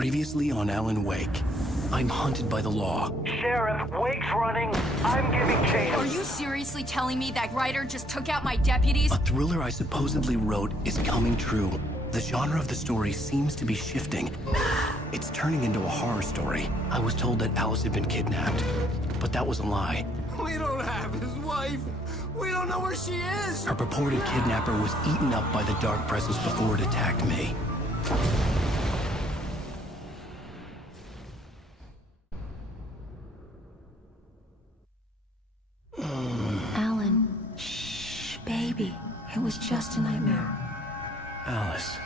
Previously on Alan Wake. I'm hunted by the law. Sheriff, Wake's running. I'm giving chase. Are you seriously telling me that writer just took out my deputies? A thriller I supposedly wrote is coming true. The genre of the story seems to be shifting. It's turning into a horror story. I was told that Alice had been kidnapped, but that was a lie. We don't have his wife. We don't know where she is. Her purported kidnapper was eaten up by the dark presence before it attacked me. Alan, shh, baby. It was just a nightmare. Alice.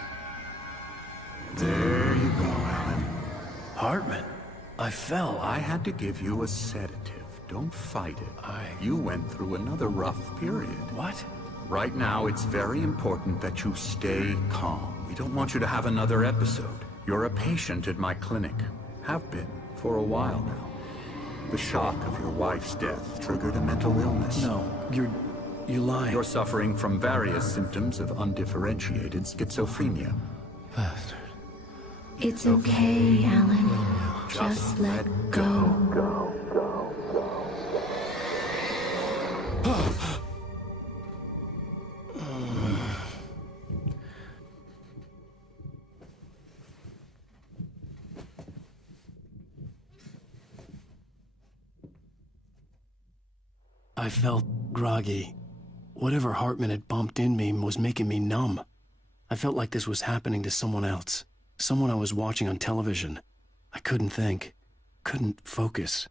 There you go, Alan. Hartman. I fell. I had to give you a sedative. Don't fight it. You went through another rough period. What? Right now, it's very important that you stay calm. We don't want you to have another episode. You're a patient at my clinic. Have been for a while now. The shock of your wife's death triggered a mental illness. No, you're lying. You're suffering from various symptoms of undifferentiated schizophrenia. Bastard. It's okay, Alan. Just let go. I felt groggy. Whatever Hartman had bumped in me was making me numb. I felt like this was happening to someone else. Someone I was watching on television. I couldn't think. Couldn't focus.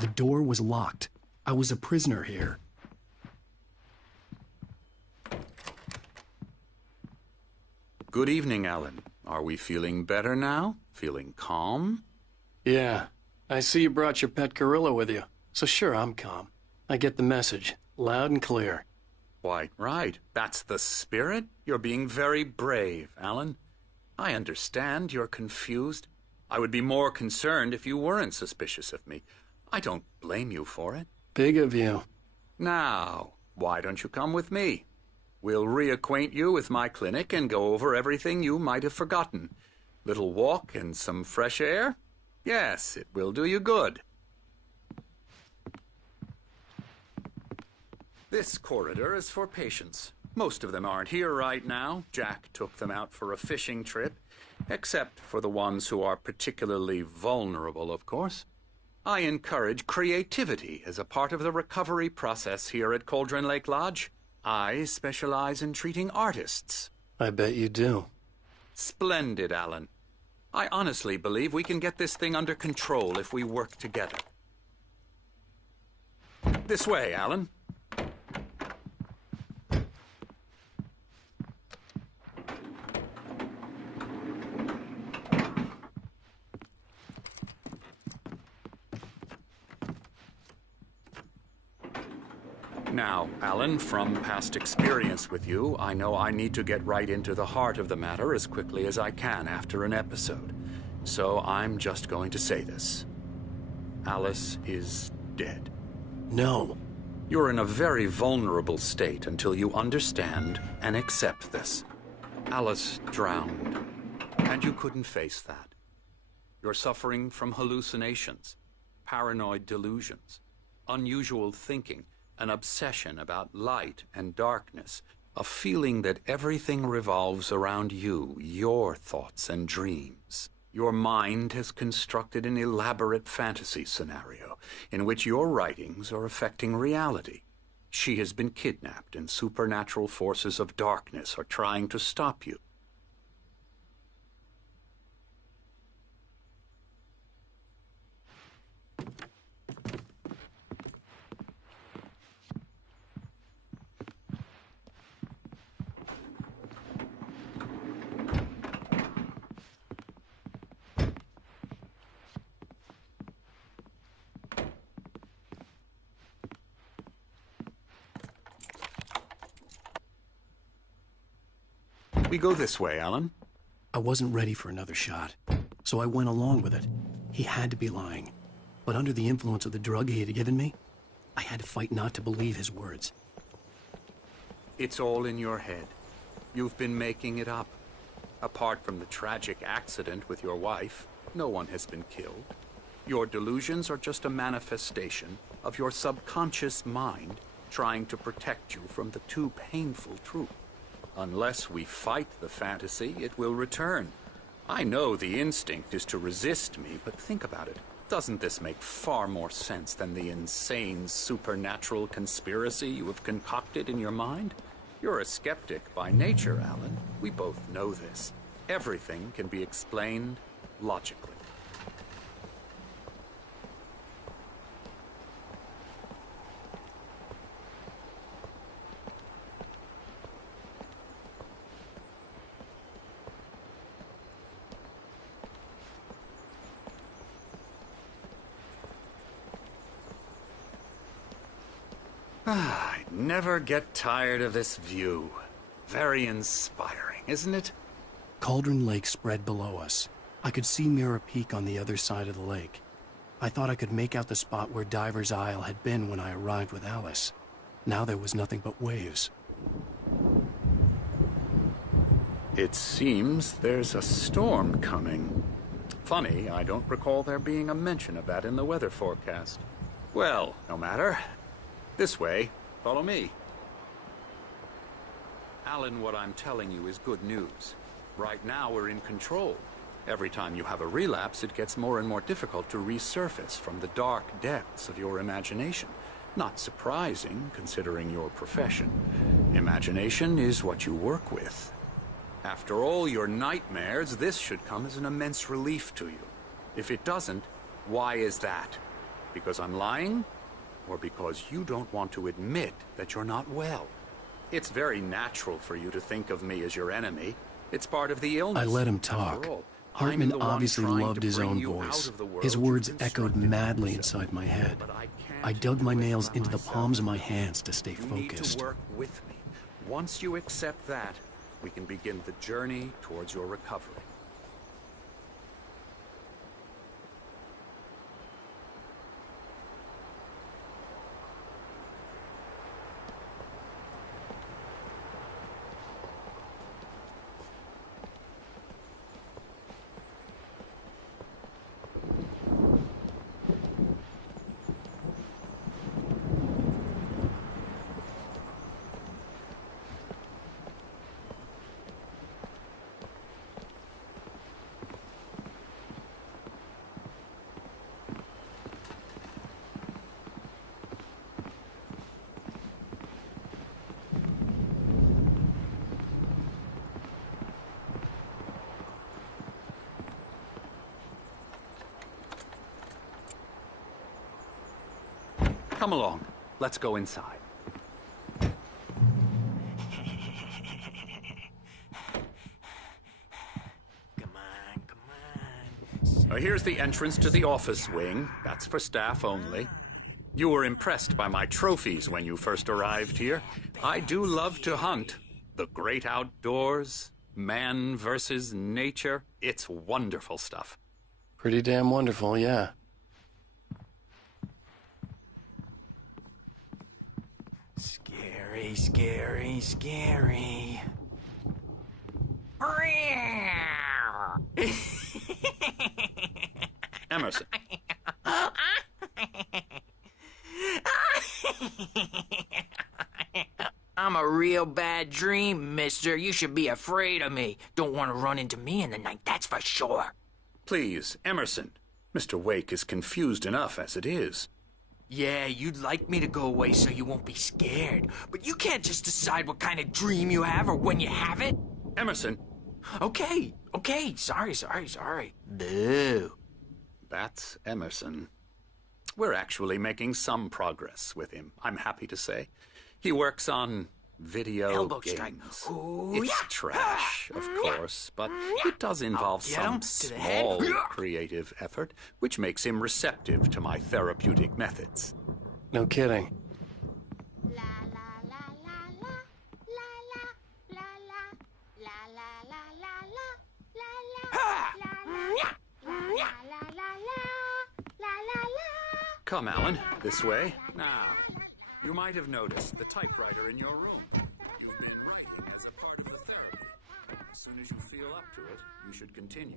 The door was locked. I was a prisoner here. Good evening, Alan. Are we feeling better now? Feeling calm? Yeah. I see you brought your pet gorilla with you. So sure, I'm calm. I get the message. Loud and clear. Quite right. That's the spirit. You're being very brave, Alan. I understand you're confused. I would be more concerned if you weren't suspicious of me. I don't blame you for it. Big of you. Now, why don't you come with me? We'll reacquaint you with my clinic and go over everything you might have forgotten. Little walk and some fresh air? Yes, it will do you good. This corridor is for patients. Most of them aren't here right now. Jack took them out for a fishing trip, except for the ones who are particularly vulnerable, of course. I encourage creativity as a part of the recovery process here at Cauldron Lake Lodge. I specialize in treating artists. I bet you do. Splendid, Alan. I honestly believe we can get this thing under control if we work together. This way, Alan. Now, Alan, from past experience with you, I know I need to get right into the heart of the matter as quickly as I can after an episode. So I'm just going to say this. Alice is dead. No. You're in a very vulnerable state until you understand and accept this. Alice drowned, and you couldn't face that. You're suffering from hallucinations, paranoid delusions, unusual thinking, an obsession about light and darkness, a feeling that everything revolves around you, your thoughts and dreams. Your mind has constructed an elaborate fantasy scenario in which your writings are affecting reality. She has been kidnapped and supernatural forces of darkness are trying to stop you. We go this way, Alan. I wasn't ready for another shot, so I went along with it. He had to be lying. But under the influence of the drug he had given me, I had to fight not to believe his words. It's all in your head. You've been making it up. Apart from the tragic accident with your wife, no one has been killed. Your delusions are just a manifestation of your subconscious mind trying to protect you from the too painful truth. Unless we fight the fantasy, it will return. I know the instinct is to resist me, but think about it. Doesn't this make far more sense than the insane supernatural conspiracy you have concocted in your mind? You're a skeptic by nature, Alan. We both know this. Everything can be explained logically. I never get tired of this view. Very inspiring, isn't it? Cauldron Lake spread below us. I could see Mirror Peak on the other side of the lake. I thought I could make out the spot where Diver's Isle had been when I arrived with Alice. Now there was nothing but waves. It seems there's a storm coming. Funny, I don't recall there being a mention of that in the weather forecast. Well, no matter. This way. Follow me. Alan, what I'm telling you is good news. Right now, we're in control. Every time you have a relapse, it gets more and more difficult to resurface from the dark depths of your imagination. Not surprising, considering your profession. Imagination is what you work with. After all your nightmares, this should come as an immense relief to you. If it doesn't, why is that? Because I'm lying? Or because you don't want to admit that you're not well? It's very natural for you to think of me as your enemy. It's part of the illness. I let him talk. Hartman obviously loved his own voice. His words echoed madly inside my head. I dug my nails into the palms of my hands to stay focused. You need to work with me. Once you accept that, we can begin the journey towards your recovery. Come along. Let's go inside. Here's the entrance to the office wing. That's for staff only. You were impressed by my trophies when you first arrived here. I do love to hunt. The great outdoors, man versus nature. It's wonderful stuff. Pretty damn wonderful, yeah. Scary, scary, scary. Emerson. I'm a real bad dream, mister. You should be afraid of me. Don't want to run into me in the night, that's for sure. Please, Emerson. Mr. Wake is confused enough as it is. Yeah, you'd like me to go away so you won't be scared. But you can't just decide what kind of dream you have or when you have it. Emerson. Okay. Sorry. Boo. That's Emerson. We're actually making some progress with him, I'm happy to say. He works on video Elbow games. strike. Ooh, It's yeah. trash, of course, but it does involve Get him some to the head. small creative effort, which makes him receptive to my therapeutic methods. No kidding. Come, Alan. This way. Now, you might have noticed the typewriter in your room. You've been writing as a part of the therapy. As soon as you feel up to it, you should continue.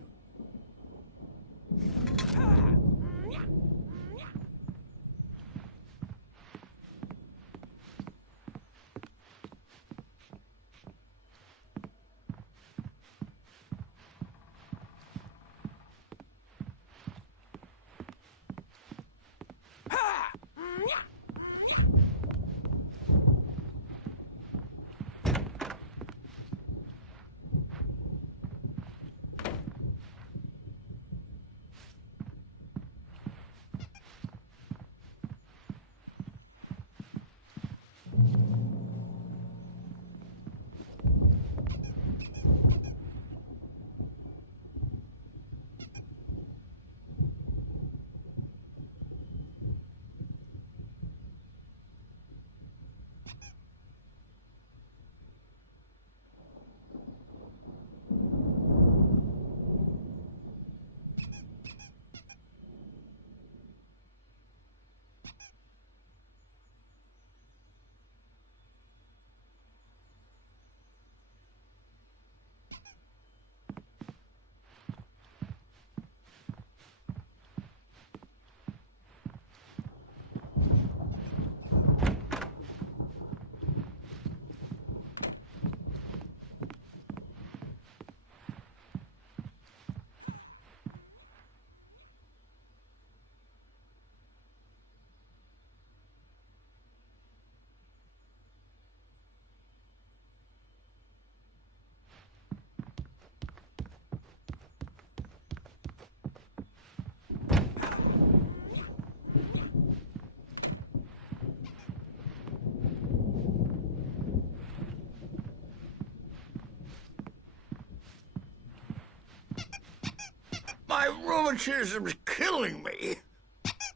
My rheumatism's killing me.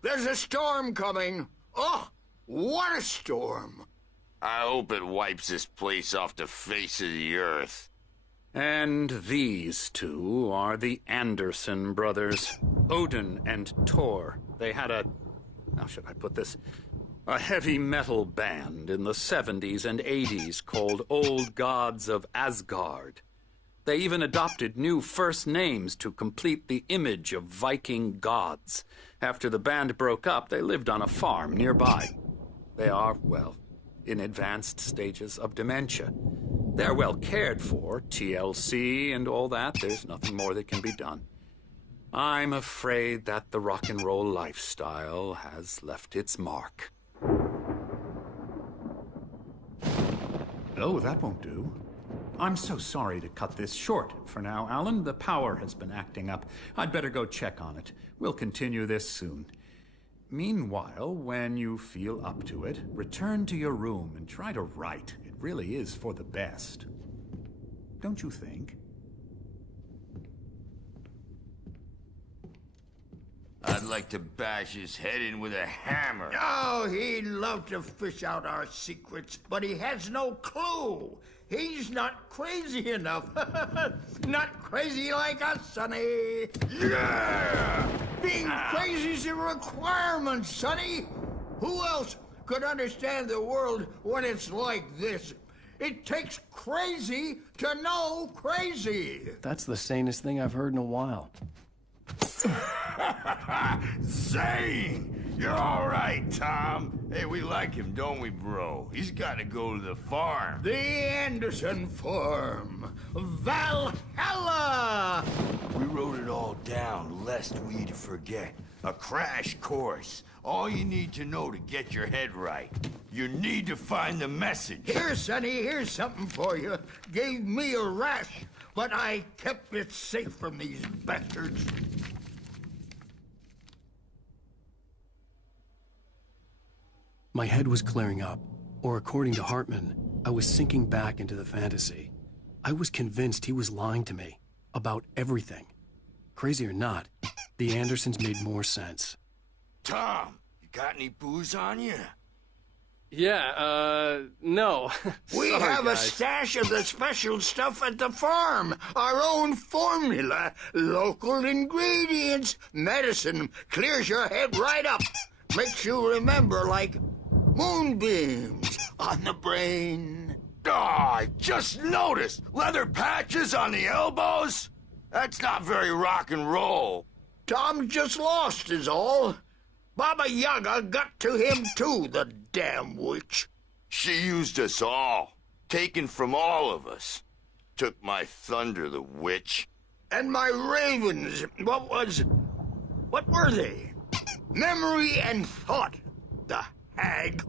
There's a storm coming. Oh, what a storm. I hope it wipes this place off the face of the earth. And these two are the Anderson brothers, Odin and Thor. They had how should I put this? A heavy metal band in the 70s and 80s called Old Gods of Asgard. They even adopted new first names to complete the image of Viking gods. After the band broke up, they lived on a farm nearby. They are, well, in advanced stages of dementia. They're well cared for, TLC and all that. There's nothing more that can be done. I'm afraid that the rock and roll lifestyle has left its mark. Oh, that won't do. I'm so sorry to cut this short for now, Alan. The power has been acting up. I'd better go check on it. We'll continue this soon. Meanwhile, when you feel up to it, return to your room and try to write. It really is for the best. Don't you think? I'd like to bash his head in with a hammer. Oh, he'd love to fish out our secrets, but he has no clue. He's not crazy enough. Not crazy like us, Sonny. Yeah! Being crazy's a requirement, Sonny. Who else could understand the world when it's like this? It takes crazy to know crazy. That's the sanest thing I've heard in a while. Zane! You're all right, Tom. Hey, we like him, don't we, bro? He's got to go to the farm. The Anderson farm. Valhalla! We wrote it all down, lest we forget. A crash course. All you need to know to get your head right. You need to find the message. Here, Sonny, here's something for you. Gave me a rash, but I kept it safe from these bastards. My head was clearing up, or according to Hartman, I was sinking back into the fantasy. I was convinced he was lying to me about everything. Crazy or not, the Andersons made more sense. Tom, you got any booze on you? Yeah, no. We Sorry, have a guys. stash of the special stuff at the farm. Our own formula. Local ingredients. Medicine clears your head right up. Makes you remember like moonbeams on the brain. Oh, I just noticed! Leather patches on the elbows? That's not very rock and roll. Tom's just lost is all. Baba Yaga got to him too, the damn witch. She used us all. Taken from all of us. Took my thunder, the witch. And my ravens, what were they? Memory and thought, the hag.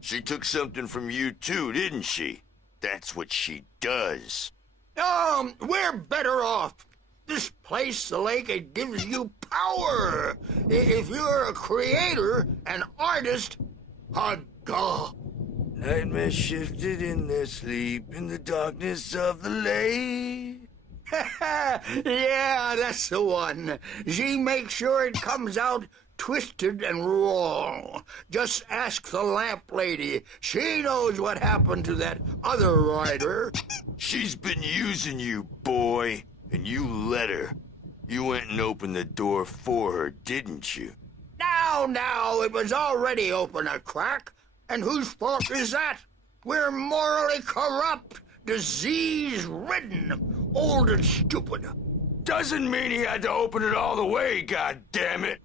She took something from you too, didn't she? That's what she does. We're better off. This place, the lake, it gives you power. If you're a creator, an artist, a god. Nightmare shifted in their sleep in the darkness of the lake. Yeah, that's the one. She makes sure it comes out twisted and wrong. Just ask the lamp lady. She knows what happened to that other rider. She's been using you, boy, and you let her. You went and opened the door for her, didn't you? Now, it was already open a crack. And whose fault is that? We're morally corrupt, disease-ridden, old and stupid. Doesn't mean he had to open it all the way, goddammit.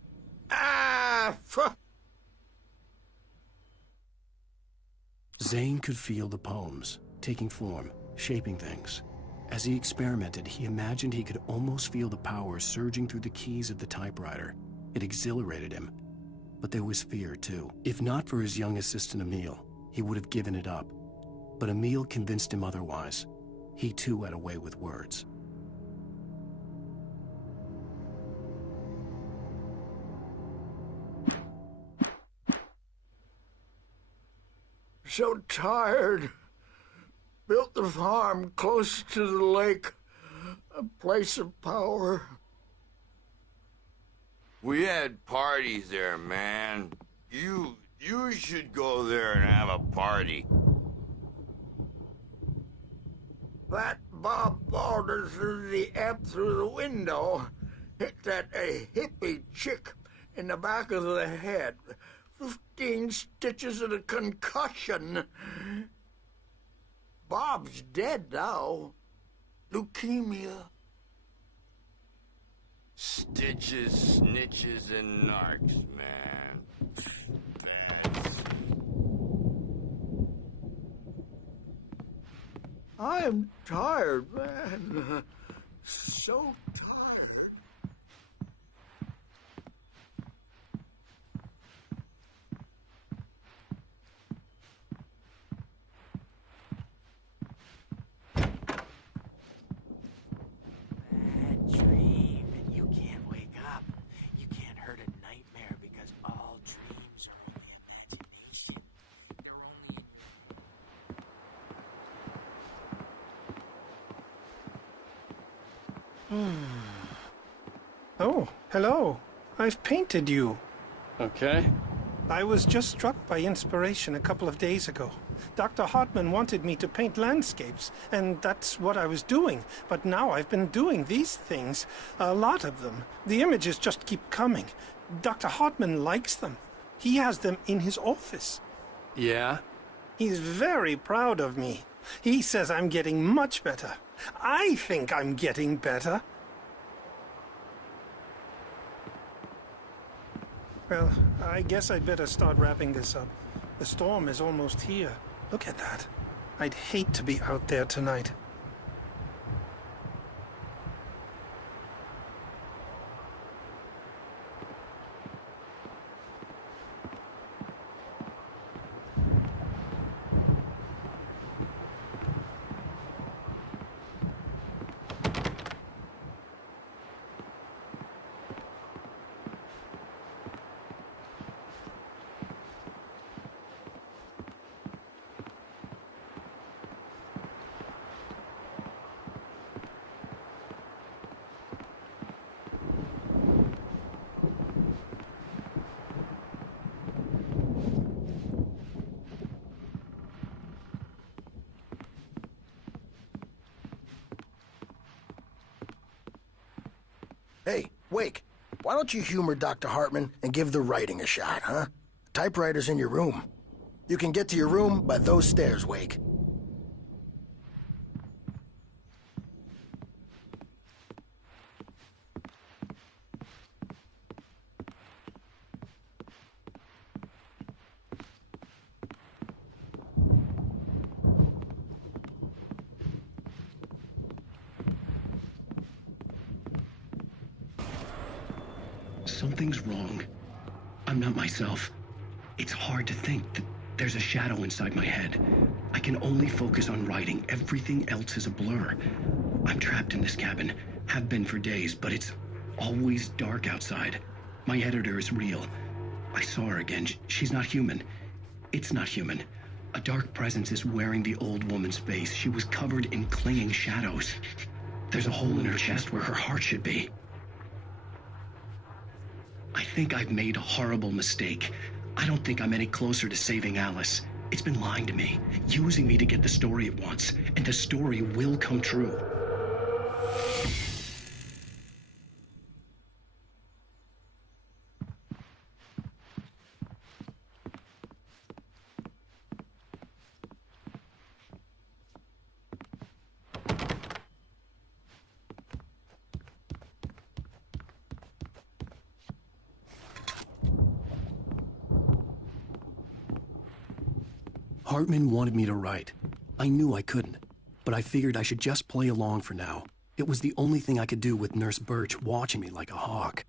Zane could feel the poems, taking form, shaping things. As he experimented, he imagined he could almost feel the power surging through the keys of the typewriter. It exhilarated him. But there was fear, too. If not for his young assistant, Emil, he would have given it up. But Emil convinced him otherwise. He, too, had a way with words. So tired. Built the farm close to the lake. A place of power. We had parties there, man. You should go there and have a party. That Bob Balder threw the amp through the window. Hit that hippie chick in the back of the head. 15 stitches and a concussion. Bob's dead now. Leukemia. Stitches, snitches, and narcs, man. That's... I am tired, man. So tired. Oh, hello. I've painted you. Okay. I was just struck by inspiration a couple of days ago. Dr. Hartman wanted me to paint landscapes, and that's what I was doing. But now I've been doing these things, a lot of them. The images just keep coming. Dr. Hartman likes them. He has them in his office. Yeah? He's very proud of me. He says I'm getting much better. I think I'm getting better. Well, I guess I'd better start wrapping this up. The storm is almost here. Look at that. I'd hate to be out there tonight. Hey, Wake, Why don't you humor Dr. Hartman and give the writing a shot, huh? Typewriter's in your room. You can get to your room by those stairs, Wake. Something's wrong. I'm not myself. It's hard to think that there's a shadow inside my head. I can only focus on writing. Everything else is a blur. I'm trapped in this cabin. Have been for days, but it's always dark outside. My editor is real. I saw her again. She's not human. It's not human. A dark presence is wearing the old woman's face. She was covered in clinging shadows. There's a hole in her chest where her heart should be. I think I've made a horrible mistake. I don't think I'm any closer to saving Alice. It's been lying to me, using me to get the story it wants, and the story will come true. Hartman wanted me to write. I knew I couldn't, but I figured I should just play along for now. It was the only thing I could do with Nurse Birch watching me like a hawk.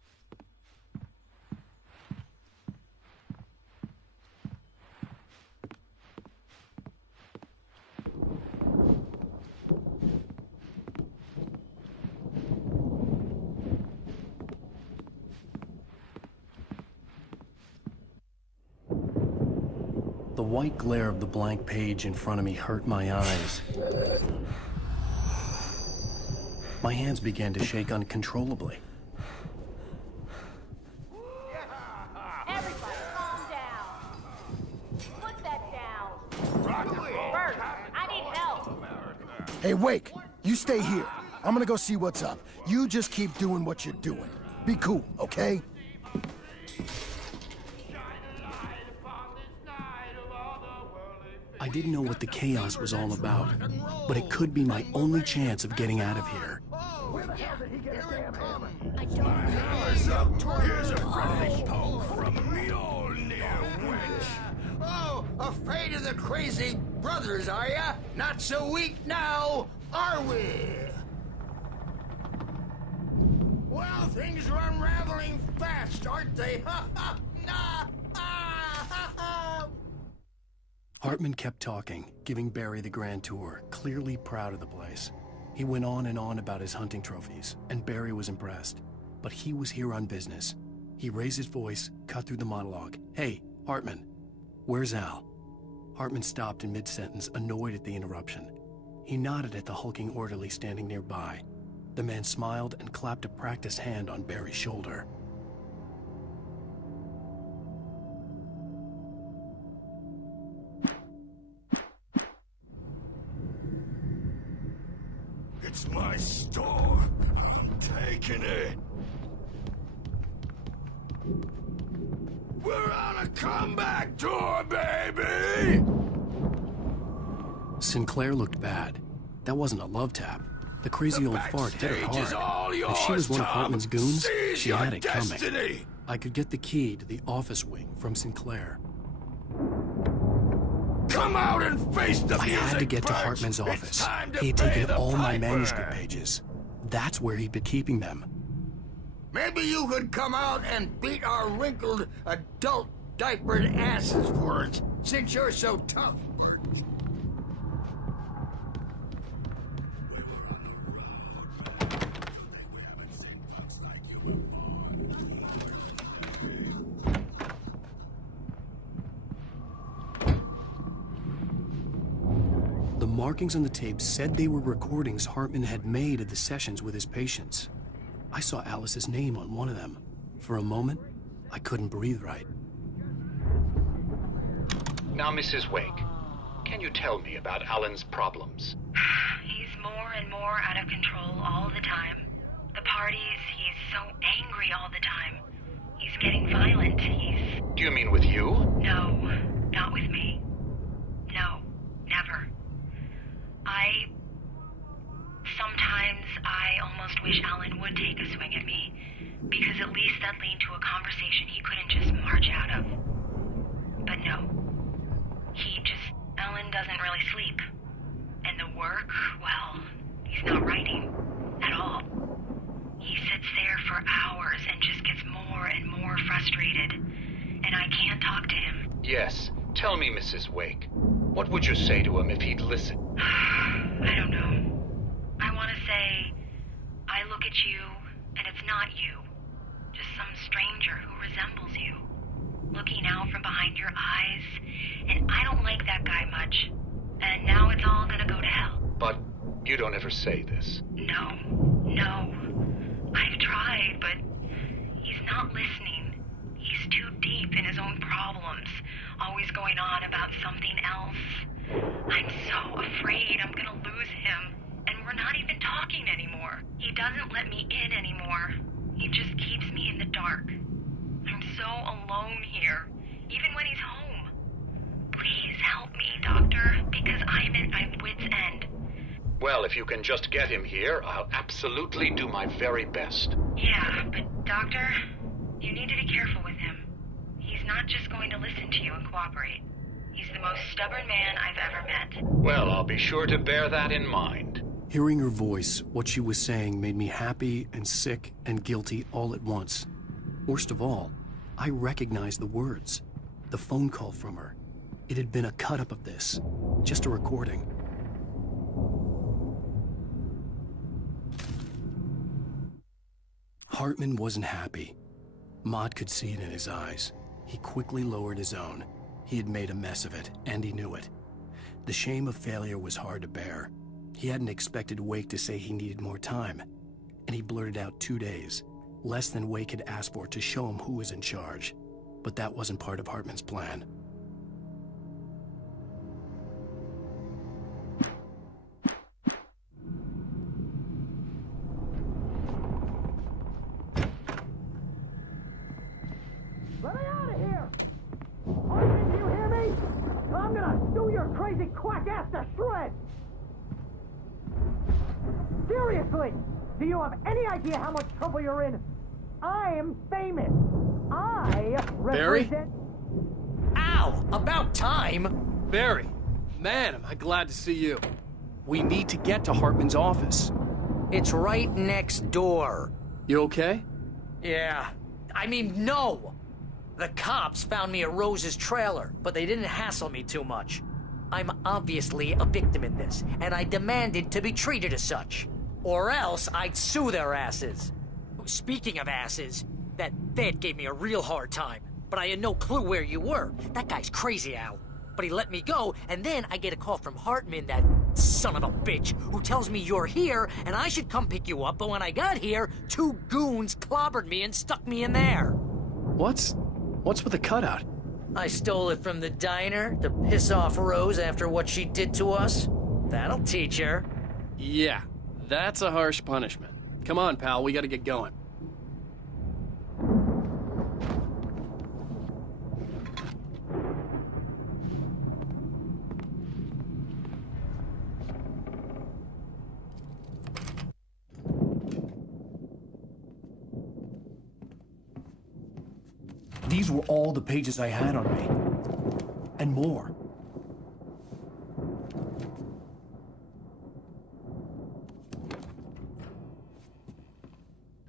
The white glare of the blank page in front of me hurt my eyes. My hands began to shake uncontrollably. Everybody, calm down. Put that down. Bert, I need help. Hey, Wake, you stay here. I'm gonna go see what's up. You just keep doing what you're doing. Be cool, okay? I didn't know what the chaos was all about, but it could be my only chance of getting out of here. Where the hell did he get a damn hammer? I don't. Here's a friendly poke from me old near wench. Oh, afraid of the crazy brothers, are ya? Not so weak now, are we? Well, things are unraveling fast, aren't they? Ha ha! Nah! Ah, ha, ha. Hartman kept talking, giving Barry the grand tour, clearly proud of the place. He went on and on about his hunting trophies, and Barry was impressed. But he was here on business. He raised his voice, cut through the monologue. Hey, Hartman, where's Al? Hartman stopped in mid-sentence, annoyed at the interruption. He nodded at the hulking orderly standing nearby. The man smiled and clapped a practiced hand on Barry's shoulder. It's my store. I'm taking it. We're on a comeback tour, baby! Sinclair looked bad. That wasn't a love tap. The crazy old fart hit her hard. If she was one of Hartman's goons, she had it coming. I could get the key to the office wing from Sinclair. Come out and face the music, I had to get to Birch. Hartman's office. It's time to He had pay taken the all my piper. manuscript pages. That's where he'd been keeping them. Maybe you could come out and beat our wrinkled, adult, diapered asses for us, since you're so tough. The markings on the tape said they were recordings Hartman had made of the sessions with his patients. I saw Alice's name on one of them. For a moment, I couldn't breathe right. Now, Mrs. Wake, can you tell me about Alan's problems? He's more and more out of control all the time. The parties, he's so angry all the time. You mean with you? No, not with me. No, never. Sometimes I almost wish Alan would take a swing at me, because at least that'd lead to a conversation he couldn't just march out of. But no. Alan doesn't really sleep. And the work, well, he's not writing at all. He sits there for hours and just gets more and more frustrated. And I can't talk to him. Yes. Tell me, Mrs. Wake. What would you say to him if he'd listen? I don't know. I want to say, I look at you, and it's not you. Just some stranger who resembles you. Looking out from behind your eyes, and I don't like that guy much. And now it's all gonna go to hell. But you don't ever say this. No. I've tried, but he's not listening. He's too deep in his own problems, always going on about something else. I'm so afraid I'm gonna lose him, and we're not even talking anymore. He doesn't let me in anymore. He just keeps me in the dark. I'm so alone here, even when he's home. Please help me, Doctor, because I'm at my wit's end. Well, if you can just get him here, I'll absolutely do my very best. Yeah, but Doctor, you need to be careful with him. He's not just going to listen to you and cooperate. He's the most stubborn man I've ever met. Well, I'll be sure to bear that in mind. Hearing her voice, what she was saying made me happy and sick and guilty all at once. Worst of all, I recognized the words. The phone call from her. It had been a cut-up of this. Just a recording. Hartman wasn't happy. Maud could see it in his eyes. He quickly lowered his own. He had made a mess of it, and he knew it. The shame of failure was hard to bear. He hadn't expected Wake to say he needed more time, and he blurted out 2 days, less than Wake had asked for to show him who was in charge. But that wasn't part of Hartman's plan. Let me out of here! Hartman, do you hear me? I'm gonna sue your crazy quack ass to shreds! Seriously! Do you have any idea how much trouble you're in? I'm famous! I represent... Ow! About time! Barry, man, am I glad to see you. We need to get to Hartman's office. It's right next door. You okay? Yeah. I mean, no! The cops found me at Rose's trailer, but they didn't hassle me too much. I'm obviously a victim in this, and I demanded to be treated as such. Or else I'd sue their asses. Speaking of asses, that Vet gave me a real hard time, but I had no clue where you were. That guy's crazy, Al. But he let me go, and then I get a call from Hartman, that son of a bitch, who tells me you're here, and I should come pick you up, but when I got here, 2 goons clobbered me and stuck me in there. What's with the cutout? I stole it from the diner to piss off Rose after what she did to us. That'll teach her. Yeah, that's a harsh punishment. Come on, pal, we gotta get going. These were all the pages I had on me. And more.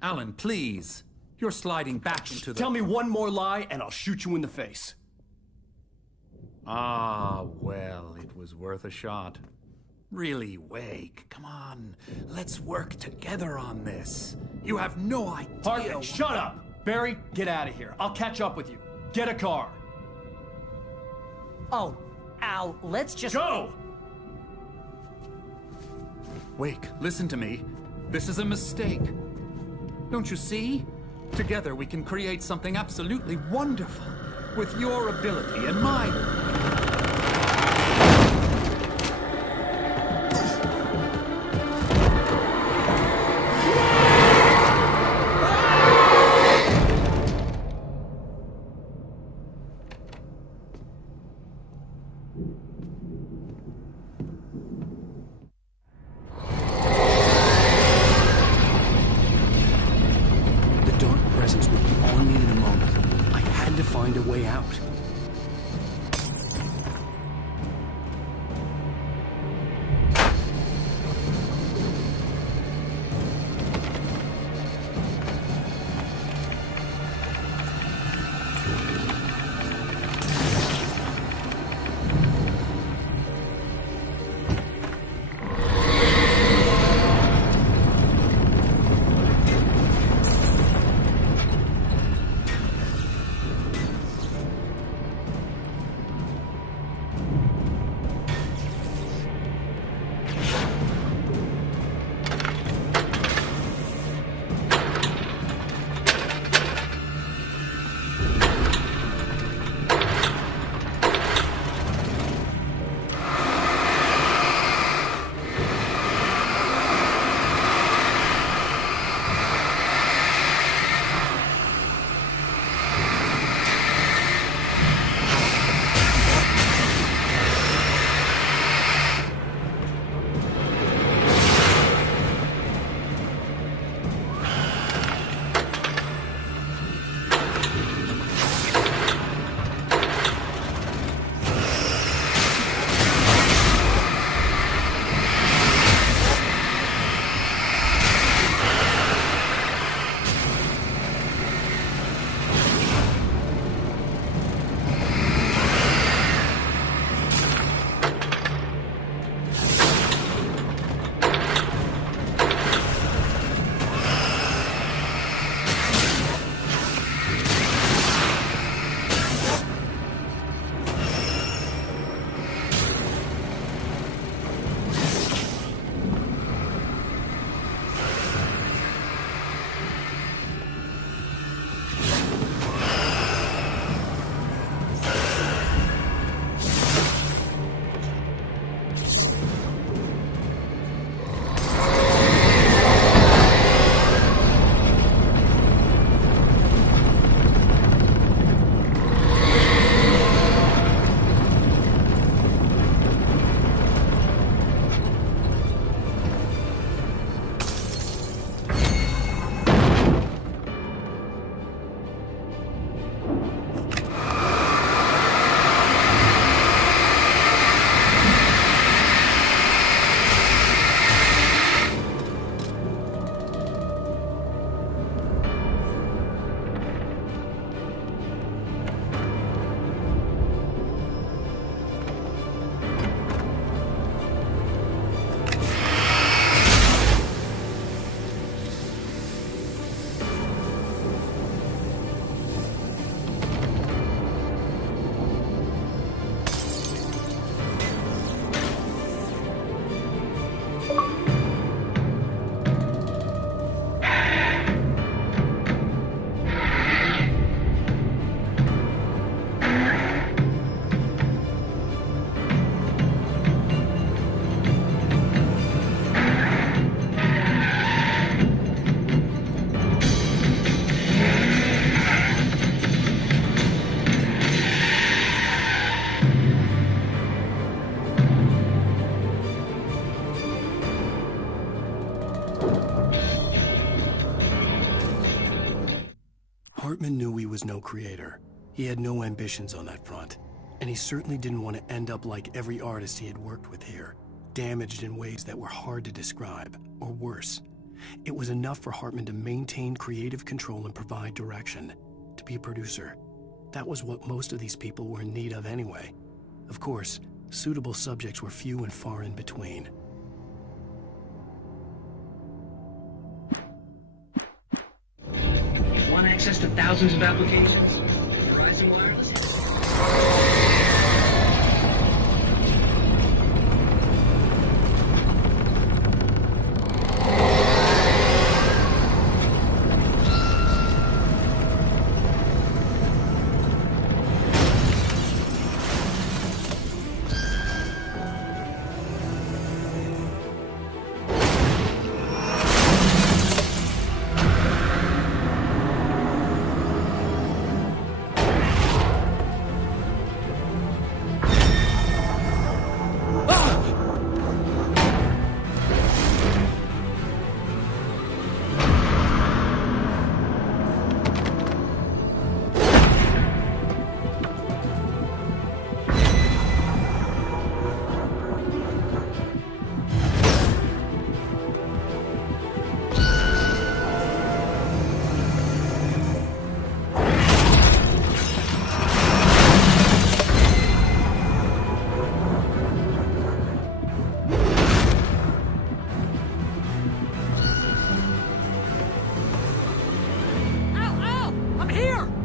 Alan, please. You're sliding back into the... Tell me one more lie and I'll shoot you in the face. Ah, well, it was worth a shot. Really, Wake, come on. Let's work together on this. You have no idea... Hartman, shut up! Barry, get out of here. I'll catch up with you. Get a car. Oh, Al, let's just... Go! Wake, listen to me. This is a mistake. Don't you see? Together we can create something absolutely wonderful. With your ability and mine. find a way out. Hartman knew he was no creator. He had no ambitions on that front. And he certainly didn't want to end up like every artist he had worked with here, damaged in ways that were hard to describe, or worse. It was enough for Hartman to maintain creative control and provide direction, to be a producer. That was what most of these people were in need of anyway. Of course, suitable subjects were few and far in between. Want access to thousands of applications? Verizon Wireless? here!